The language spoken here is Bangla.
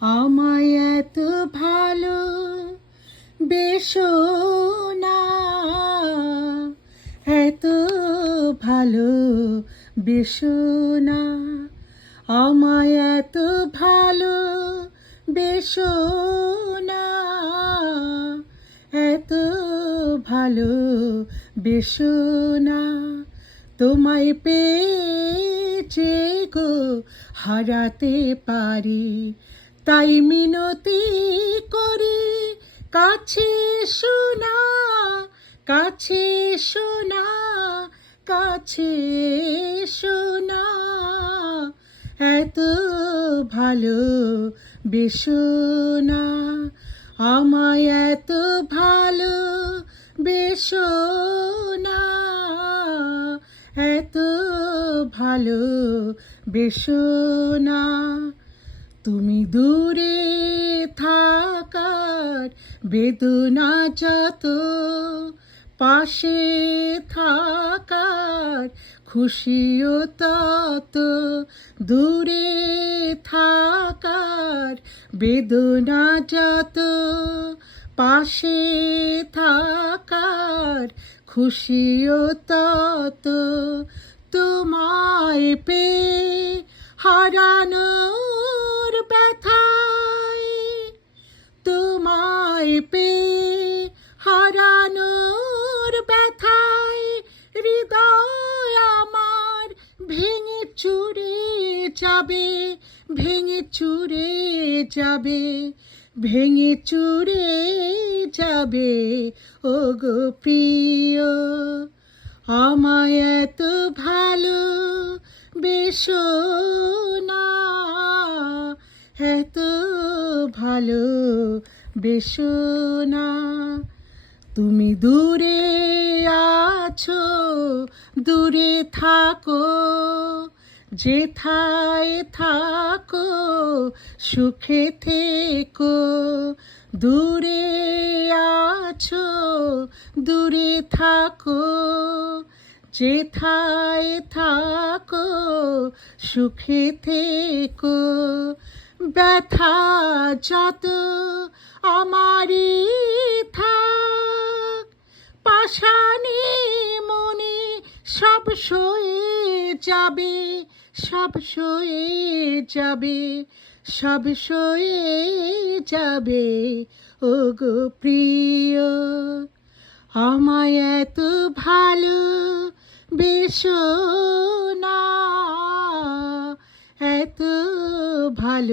আমায় এত ভালো বেশো না, এত ভালো বেশো না, আমায় এত ভালো বেশো না, এত ভালো বেশো না। তোমায় পেয়েছে গো হারাতে পারি, তাই মিনতি করি কাছে শোনা, কাছে শোনা, কাছে শোনা। এত ভালো বেশো না, আমায় এত ভালো বেশো না, এত ভালো বেশো না। তুমি দূরে থাকার বেদনা যত, পাশে থাকার খুশিও তত। দূরে থাকার বেদনা যত, পাশে থাকার খুশিও তত। তোমায় পেয়ে হারানোর ব্যথায়, তোমায় পেয়ে হারানোর ব্যথায় হৃদয় আমার ভেঙে চুরে যাবে, ভেঙে চুরে যাবে, ভেঙে চুরে যাবে। ও গো প্রিয়, আমায় এত ভালো বেশো না, এত ভালো বেশো না। তুমি দূরে আছো, দূরে থাকো, যেথায় থাকো সুখে থেকো। দূরে আছো, দূরে থাকো, যেথায় থাকো সুখে থেকো। ব্যথা যত আমারই থাক, পাষাণে মনে সব সয়ে যাবে, সব সয়ে যাবে, সব সয়ে যাবে। ও গো প্রিয়, আমায় এত ভালো বেশো না, এত ভালো।